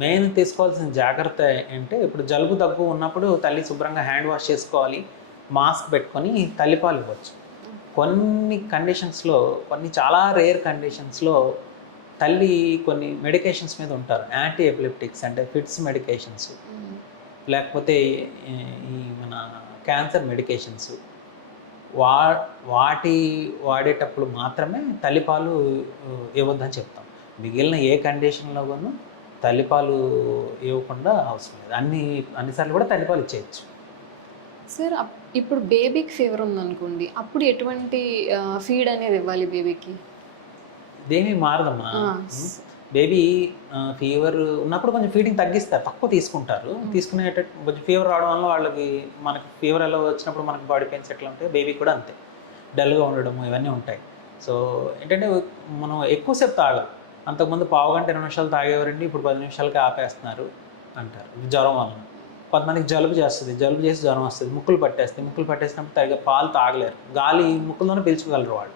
మెయిన్ తీసుకోవాల్సిన జాగ్రత్త ఏంటంటే, ఇప్పుడు జలుబు దగ్గు ఉన్నప్పుడు తల్లి శుభ్రంగా హ్యాండ్ వాష్ చేసుకోవాలి, మాస్క్ పెట్టుకొని తల్లిపాలు ఇవ్వచ్చు. కొన్ని కండిషన్స్లో, కొన్ని చాలా రేర్ కండిషన్స్లో తల్లి కొన్ని మెడికేషన్స్ మీద ఉంటారు. యాంటీ ఎపిలెప్టిక్స్ అంటే ఫిట్స్ మెడికేషన్స్, లేకపోతే ఈ మన క్యాన్సర్ మెడికేషన్స్, వాటి వాడేటప్పుడు మాత్రమే తల్లిపాలు ఇవ్వద్దని చెప్తాం. మిగిలిన ఏ కండిషన్లో కూడా తల్లిపాలు ఇవ్వకుండా అవసరం లేదు. అన్నిసార్లు కూడా తల్లిపాలు ఇచ్చేయచ్చు. సార్, ఇప్పుడు బేబీకి ఫీవర్ ఉందనుకోండి, అప్పుడు ఎటువంటి ఫీడ్ అనేది ఇవ్వాలి బేబీకి? దేని మారదమ్మా. బేబీ ఫీవర్ ఉన్నప్పుడు కొంచెం ఫీడింగ్ తగ్గిస్తారు, తక్కువ తీసుకుంటారు. కొంచెం ఫీవర్ రావడం వల్ల వాళ్ళకి, మనకి ఫీవర్ ఎలా వచ్చినప్పుడు మనకి బాడీ పెయిన్స్ ఎట్లా ఉంటాయి, బేబీ కూడా అంతే, డల్గా ఉండడం ఇవన్నీ ఉంటాయి. సో ఏంటంటే మనం ఎక్కువసేపు తాగం. అంతకుముందు 15 గంట 20 నిమిషాలు తాగేవారండి, ఇప్పుడు 10 నిమిషాలకి ఆపేస్తున్నారు అంటారు జ్వరం వలన. కొంతమందికి జలుబు చేస్తుంది, జలుబు చేసి జ్వరం వస్తుంది, ముక్కులు పట్టేసినప్పుడు తగిన పాలు తాగలేరు, గాలి ముక్కుల్లోనే పీల్చుకోగలరు వాళ్ళు.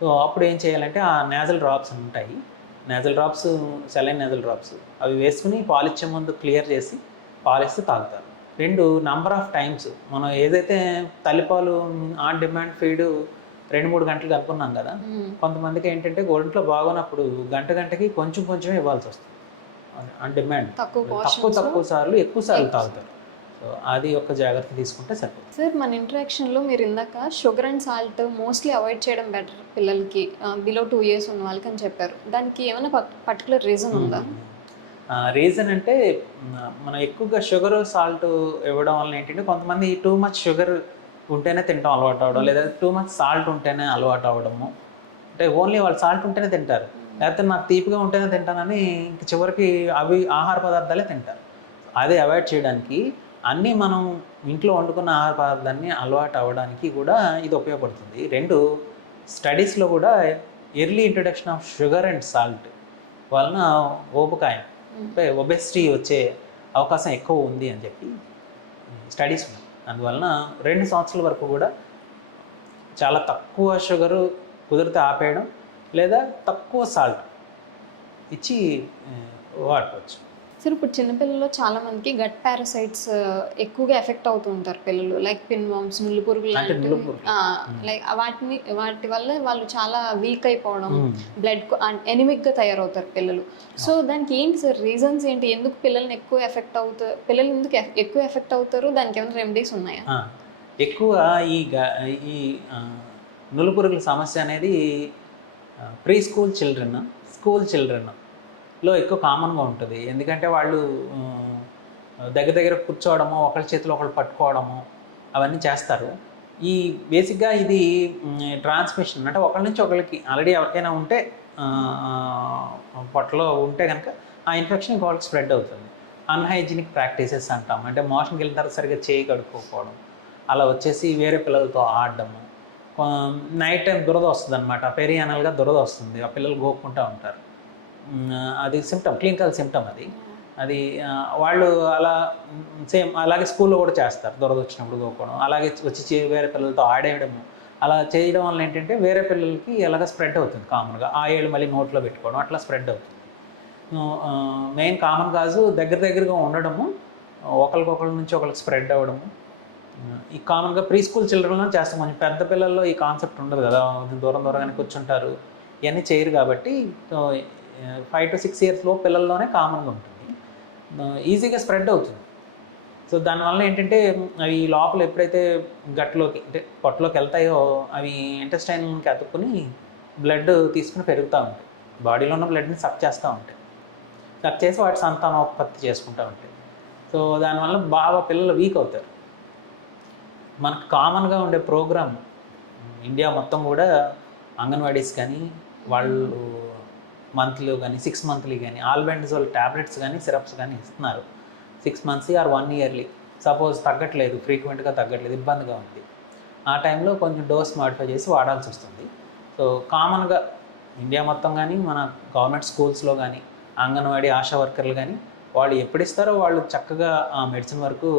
సో అప్పుడు ఏం చేయాలంటే ఆ నేజల్ డ్రాప్స్ ఉంటాయి, nasal drops, saline nasal drops, అవి వేసుకుని పాలిచ్చే ముందు క్లియర్ చేసి పాలిస్తే తాగుతారు. 2 నంబర్ ఆఫ్ టైమ్స్ మనం ఏదైతే తల్లిపాలు ఆన్ డిమాండ్ ఫీడ్ 2-3 గంటలు కనుక్కున్నాం కదా, కొంతమందికి ఏంటంటే ఒంట్లో బాగున్నప్పుడు గంటకి కొంచెం ఇవ్వాల్సి వస్తుంది. డిమాండ్ తక్కువ తక్కువ సార్లు ఎక్కువ సార్లు తాగుతారు. సో అది ఒక జాగ్రత్త తీసుకుంటే సరిపోతుంది. సార్ మన ఇంటరాక్షన్లో మీరు ఇందాక sugar and salt mostly avoid చేయడం బెటర్ పిల్లలకి బిలో 2 years ఉన్న వాళ్ళకి అని చెప్పారు. దానికి ఏమైనా పర్టికులర్ రీజన్ ఉందా? రీజన్ అంటే మనం ఎక్కువగా షుగర్ సాల్ట్ ఇవ్వడం వల్ల ఏంటంటే కొంతమంది టూ మచ్ షుగర్ ఉంటేనే తింటాం అలవాటు అవ్వడం, లేదా టూ మచ్ సాల్ట్ ఉంటేనే అలవాటు అవ్వడము. అంటే ఓన్లీ వాళ్ళు సాల్ట్ ఉంటేనే తింటారు, లేకపోతే నాకు తీపిగా ఉంటేనే తింటానని ఇంక చివరికి అవి ఆహార పదార్థాలే తింటారు. అదే అవాయిడ్ చేయడానికి అన్నీ మనం ఇంట్లో వండుకున్న ఆహార పదార్థాన్ని అలవాటు అవ్వడానికి కూడా ఇది ఉపయోగపడుతుంది. 2 స్టడీస్లో కూడా early introduction of sugar and salt వలన ఊబకాయం అంటే ఒబెసిటీ వచ్చే అవకాశం ఎక్కువ ఉంది అని చెప్పి స్టడీస్ ఉన్నాయి. అందువలన 2 సంవత్సరాల వరకు కూడా చాలా తక్కువ షుగరు కుదిరితే ఆపేయడం, లేదా తక్కువ సాల్ట్ ఇచ్చి వాడుకోవచ్చు. సార్ ఇప్పుడు చిన్నపిల్లల్లో చాలా మందికి గట్ పారాసైట్స్ ఎక్కువగా ఎఫెక్ట్ అవుతూ ఉంటారు పిల్లలు, లైక్ పిన్ వామ్స్, నుల్లి పురుగులు లాంటివి. లైక్ వాటి వల్ల వాళ్ళు చాలా వీక్ అయిపోవడం, బ్లడ్ ఎనిమిక్గా తయారవుతారు పిల్లలు. సో దానికి ఏంటి సార్ రీజన్స్ ఏంటి? ఎందుకు పిల్లల్ని ఎక్కువ ఎఫెక్ట్ అవుతారు? పిల్లలు ఎందుకు ఎక్కువ ఎఫెక్ట్ అవుతారు? దానికి ఏమైనా రెమెడీస్ ఉన్నాయా? ఎక్కువ ఈ నులి పురుగుల సమస్య అనేది ప్రీ స్కూల్ చిల్డ్రన్లో ఎక్కువ కామన్గా ఉంటుంది. ఎందుకంటే వాళ్ళు దగ్గర కూర్చోవడము, ఒకళ్ళ చేతిలో ఒకళ్ళు పట్టుకోవడము అవన్నీ చేస్తారు. ఈ బేసిక్గా ఇది ట్రాన్స్మిషన్ అంటే ఒకళ్ళ నుంచి ఒకరికి ఆల్రెడీ ఎవరికైనా ఉంటే పొట్టలో ఉంటే కనుక ఆ ఇన్ఫెక్షన్ వాళ్ళకి స్ప్రెడ్ అవుతుంది. అన్హైజీనిక్ ప్రాక్టీసెస్ అంటాం, అంటే మోషన్కి వెళ్ళిన తర్వాత సరిగ్గా చేయి కడుక్కోకపోవడం, అలా వచ్చేసి వేరే పిల్లలతో ఆడడము. నైట్ టైం దురద వస్తుంది అనమాట, పెరియానల్గా దురద వస్తుంది, ఆ పిల్లలు గోక్కుంటూ ఉంటారు. అది సిమ్టమ్, క్లినికల్ సిమ్టమ్ అది వాళ్ళు అలా సేమ్ అలాగే స్కూల్లో కూడా చేస్తారు, దురద వచ్చినప్పుడు గోకోవడం, అలాగే వచ్చి వేరే పిల్లలతో ఆడేయడము. అలా చేయడం వల్ల ఏంటంటే వేరే పిల్లలకి ఎలాగ స్ప్రెడ్ అవుతుంది కామన్గా, ఆ ఏళ్ళు మళ్ళీ నోట్లో పెట్టుకోవడం, అట్లా స్ప్రెడ్ అవుతుంది. మెయిన్ కామన్ కాజు దగ్గరగా ఉండడము, ఒకరికొకరి నుంచి ఒకరికి స్ప్రెడ్ అవ్వడము. ఈ కామన్గా ప్రీ స్కూల్ చిల్డ్రన్లో చేస్తాం. కొంచెం పెద్ద పిల్లల్లో ఈ కాన్సెప్ట్ ఉండదు కదా, దూరంగానే కూర్చుంటారు, ఇవన్నీ చేయరు. కాబట్టి 5 to 6 years పిల్లల్లోనే కామన్గా ఉంటుంది, ఈజీగా స్ప్రెడ్ అవుతుంది. సో దానివల్ల ఏంటంటే అవి లోపల ఎప్పుడైతే గట్లోకి అంటే పొట్టలోకి వెళ్తాయో అవి ఇంటెస్టైన్కి అతుక్కుని బ్లడ్ తీసుకుని పెరుగుతూ ఉంటాయి, బాడీలో ఉన్న బ్లడ్ని సక్ చేస్తూ ఉంటాయి, సక్ చేసి వాటి సంతానోత్పత్తి చేసుకుంటూ ఉంటాయి. సో దానివల్ల బాగా పిల్లలు వీక్ అవుతారు. మనకు కామన్గా ఉండే ప్రోగ్రామ్ ఇండియా మొత్తం కూడా అంగన్వాడీస్ కానీ వాళ్ళు మంత్లీ కానీ 6 monthly కానీ ఆల్బెండజోల్ ట్యాబ్లెట్స్ కానీ సిరప్స్ కానీ ఇస్తున్నారు. 6 months or 1 yearly. సపోజ్ తగ్గట్లేదు, ఫ్రీక్వెంట్గా తగ్గట్లేదు, ఇబ్బందిగా ఉంది, ఆ టైంలో కొంచెం డోస్ మాడిఫై చేసి వాడాల్సి వస్తుంది. సో కామన్గా ఇండియా మొత్తం కానీ మన గవర్నమెంట్ స్కూల్స్లో కానీ అంగన్వాడీ ఆశా వర్కర్లు కానీ వాళ్ళు ఎప్పుడు ఇస్తారో వాళ్ళు చక్కగా ఆ మెడిసిన్ వరకు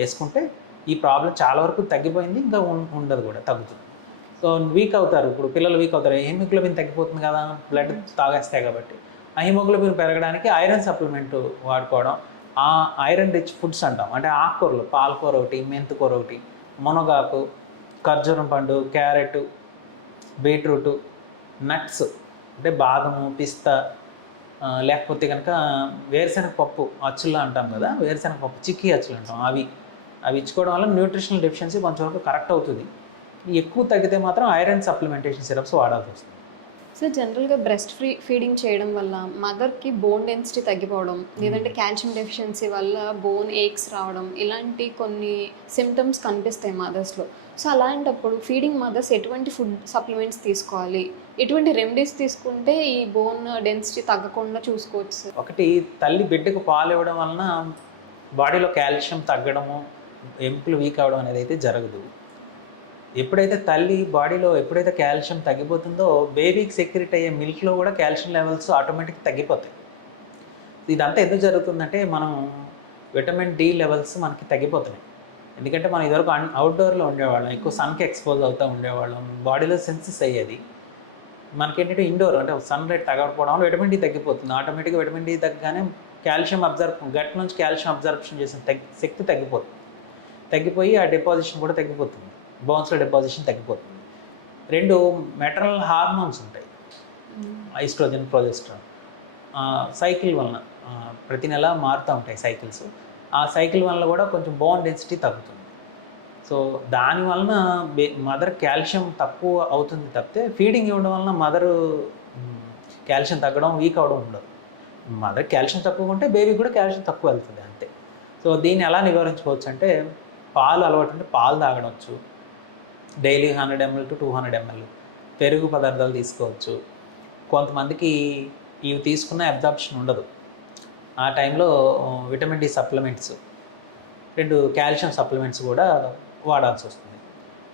వేసుకుంటే ఈ ప్రాబ్లం చాలా వరకు తగ్గిపోయింది, ఇంకా ఉండదు కూడా, తగ్గుతుంది. సో వీక్ అవుతారు, ఇప్పుడు పిల్లలు వీక్ అవుతారు, హిమోగ్లోబిన్ తగ్గిపోతుంది కదా బ్లడ్ తాగేస్తాయి కాబట్టి. ఆ హిమోగ్లోబిన్ పెరగడానికి ఐరన్ సప్లిమెంట్ వాడుకోవడం, ఆ ఐరన్ రిచ్ ఫుడ్స్ అంటాం, అంటే ఆకుకూరలు, పాలకూర ఒకటి, మెంతికూర ఒకటి, మునగాకు, ఖర్జూరం పండు, క్యారెట్, బీట్రూటు, నట్స్ అంటే బాదము, పిస్తా, లేకపోతే కనుక వేరుశనగ పప్పు అచ్చులు అంటాం కదా, వేరుశనగ పప్పు చిక్కీ అచ్చులు అంటాం, అవి ఇచ్చుకోవడం వల్ల న్యూట్రిషనల్ డెఫిషియన్సీ కొంచెం వరకు కరెక్ట్ అవుతుంది. ఎక్కువ తగ్గితే మాత్రం ఐరన్ సప్లిమెంటేషన్ సిరప్స్ వాడాల్సి వస్తుంది. సో జనరల్గా బ్రెస్ట్ ఫీడింగ్ చేయడం వల్ల మదర్కి బోన్ డెన్సిటీ తగ్గిపోవడం, లేదంటే కాల్షియం డెఫిషియన్సీ వల్ల బోన్ ఏక్స్ రావడం, ఇలాంటి కొన్ని సిమ్టమ్స్ కనిపిస్తాయి మదర్స్లో. సో అలాంటప్పుడు ఫీడింగ్ మదర్స్ ఎటువంటి ఫుడ్ సప్లిమెంట్స్ తీసుకోవాలి, ఎటువంటి రెమెడీస్ తీసుకుంటే ఈ బోన్ డెన్సిటీ తగ్గకుండా చూసుకోవచ్చు సార్? ఒకటి, తల్లి బిడ్డకు పాలు ఇవ్వడం వలన బాడీలో కాల్షియం తగ్గడము, ఎముకలు వీక్ అవ్వడం అనేది అయితే జరగదు. ఎప్పుడైతే తల్లి బాడీలో ఎప్పుడైతే కాల్షియం తగ్గిపోతుందో బేబీకి సెక్రెట్ అయ్యే మిల్క్లో కూడా కాల్షియం లెవెల్స్ ఆటోమేటిక్గా తగ్గిపోతాయి. ఇదంతా ఎందుకు జరుగుతుందంటే మనం విటమిన్ డి లెవెల్స్ మనకి తగ్గిపోతున్నాయి. ఎందుకంటే మనం ఇదివరకు అవుట్డోర్లో ఉండేవాళ్ళం, ఎక్కువ సన్కి ఎక్స్పోజ్ అవుతూ ఉండేవాళ్ళం, బాడీలో సెన్సెస్ అయ్యేది. మనకేంటంటే ఇండోర్ అంటే సన్లైట్ తగ్గకపోవడం వల్ల విటమిన్ డి తగ్గిపోతుంది. ఆటోమేటిక్గా విటమిన్ డి తగ్గగానే కాల్షియం గట్ నుంచి కాల్షియం అబ్జర్ప్షన్ చేసిన శక్తి తగ్గిపోయి ఆ డిపాజిషన్ కూడా తగ్గిపోతుంది, బోన్స్లో డిపాజిషన్ తగ్గిపోతుంది. 2 మెటరల్ హార్మోన్స్ ఉంటాయి, ఈస్ట్రోజన్, ప్రొజెస్ట్రాన్, సైకిల్ వలన ప్రతి నెల మారుతూ ఉంటాయి సైకిల్స్. ఆ సైకిల్ వల్ల కూడా కొంచెం బోన్ డెన్సిటీ తగ్గుతుంది. సో దానివలన మదర్ కాల్షియం తక్కువ అవుతుంది తప్పితే ఫీడింగ్ ఇవ్వడం వలన మదరు కాల్షియం తగ్గడం, వీక్ అవ్వడం ఉండదు. మదర్ కాల్షియం తక్కువ ఉంటే బేబీ కూడా కాల్షియం తక్కువ వెళ్తుంది అంతే. సో దీన్ని ఎలా నివారించుకోవచ్చు అంటే పాలు అలవాటు ఉంటే పాలు తాగవచ్చు. డైలీ 100 ml to 200 ml పెరుగు పదార్థాలు తీసుకోవచ్చు. కొంతమందికి ఇవి తీసుకున్న అబ్జార్ప్షన్ ఉండదు. ఆ టైంలో vitamin D supplements, 2 calcium supplements కూడా వాడాల్సి వస్తుంది.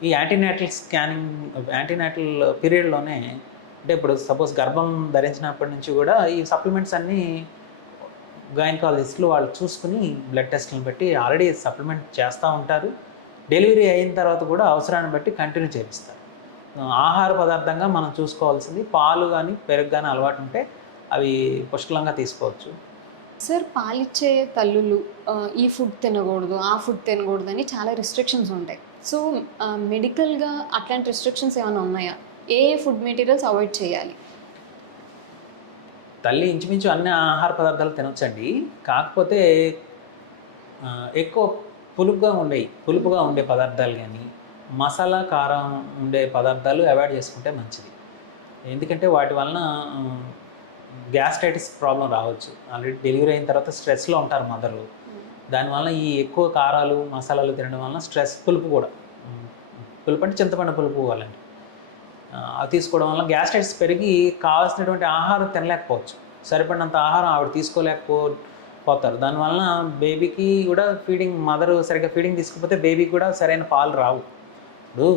ఈ యాంటీనాటల్ పీరియడ్లోనే అంటే ఇప్పుడు సపోజ్ గర్భం ధరించినప్పటి నుంచి కూడా ఈ సప్లిమెంట్స్ అన్నీ గైనకాలజిస్టులు వాళ్ళు చూసుకుని బ్లడ్ టెస్ట్లను బట్టి ఆల్రెడీ సప్లిమెంట్ చేస్తూ ఉంటారు. డెలివరీ అయిన తర్వాత కూడా అవసరాన్ని బట్టి కంటిన్యూ చేపిస్తారు. ఆహార పదార్థంగా మనం చూసుకోవాల్సింది పాలు కానీ పెరుగు కానీ అలవాటు ఉంటే అవి పుష్కలంగా తీసుకోవచ్చు. సార్, పాలిచ్చే తల్లులు ఈ ఫుడ్ తినకూడదు, ఆ ఫుడ్ తినకూడదు అని చాలా రిస్ట్రిక్షన్స్ ఉంటాయి. సో మెడికల్గా అట్లాంటి రిస్ట్రిక్షన్స్ ఏమైనా ఉన్నాయా? ఏ ఫుడ్ మెటీరియల్స్ అవాయిడ్ చేయాలి? తల్లి ఇంచుమించు అన్ని ఆహార పదార్థాలు తినొచ్చండి. కాకపోతే ఎక్కువ పులుపుగా ఉండే పదార్థాలు కానీ మసాలా కారం ఉండే పదార్థాలు అవాయిడ్ చేసుకుంటే మంచిది. ఎందుకంటే వాటి వలన గ్యాస్ట్రైటిస్ ప్రాబ్లం రావచ్చు. ఆల్రెడీ డెలివరీ అయిన తర్వాత స్ట్రెస్లో ఉంటారు మదరు. దానివల్ల ఈ ఎక్కువ కారాలు మసాలాలు తినడం వలన స్ట్రెస్, పులుపు అంటే చింతపండు పులుపు వాళ్ళని అది తీసుకోవడం వల్ల గ్యాస్ట్రైటిస్ పెరిగి కావాల్సినటువంటి ఆహారం తినలేకపోవచ్చు. సరిపడినంత ఆహారం ఆవిడ తీసుకోలేకపోతారు. దానివల్ల బేబీకి కూడా మదరు సరిగ్గా ఫీడింగ్ తీసుకోకపోతే బేబీకి కూడా సరైన పాలు రావు. ఇప్పుడు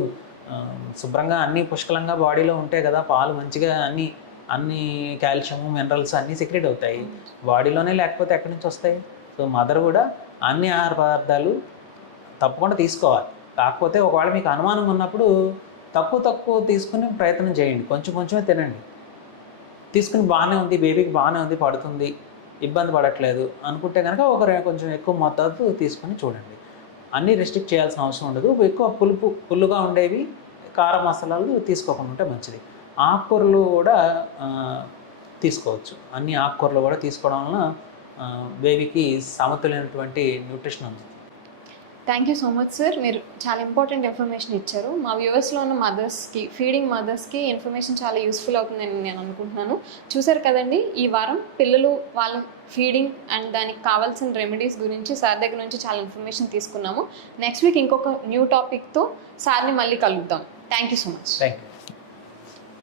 శుభ్రంగా అన్నీ పుష్కలంగా బాడీలో ఉంటే కదా పాలు మంచిగా అన్ని కాల్షియం, మినరల్స్ అన్నీ సెక్రెట్ అవుతాయి. బాడీలోనే లేకపోతే ఎక్కడి నుంచి వస్తాయి? సో మదర్ కూడా అన్ని ఆహార పదార్థాలు తప్పకుండా తీసుకోవాలి. కాకపోతే ఒకవేళ మీకు అనుమానం ఉన్నప్పుడు తక్కువ తీసుకుని ప్రయత్నం చేయండి. కొంచెమే తినండి. తీసుకుని బాగానే ఉంది, బేబీకి బాగానే ఉంది, పడుతుంది, ఇబ్బంది పడట్లేదు అనుకుంటే కనుక కొంచెం ఎక్కువ మోతాదు తీసుకొని చూడండి. అన్నీ రెస్ట్రిక్ట్ చేయాల్సిన అవసరం ఉండదు. ఎక్కువ పుల్లుగా ఉండేవి, కారం మసాలాలు తీసుకోకుండా ఉంటే మంచిది. ఆకుకూరలు కూడా తీసుకోవచ్చు. అన్ని ఆకుకూరలు కూడా తీసుకోవడం వలన బేబీకి సమతులైనటువంటి న్యూట్రిషన్ అందుతుంది. Thank you so much sir. మీరు చాలా ఇంపార్టెంట్ ఇన్ఫర్మేషన్ ఇచ్చారు. మా వ్యూవర్స్లో ఉన్న ఫీడింగ్ మదర్స్కి ఇన్ఫర్మేషన్ చాలా యూస్ఫుల్ అవుతుందని నేను అనుకుంటున్నాను. చూసారు కదండి, ఈ వారం పిల్లలు వాళ్ళ ఫీడింగ్ అండ్ దానికి కావాల్సిన రెమెడీస్ గురించి సార్ దగ్గర నుంచి చాలా ఇన్ఫర్మేషన్ తీసుకున్నాము. నెక్స్ట్ వీక్ ఇంకొక న్యూ టాపిక్తో సార్ని మళ్ళీ కలుద్దాం. Thank you so much. Thank you.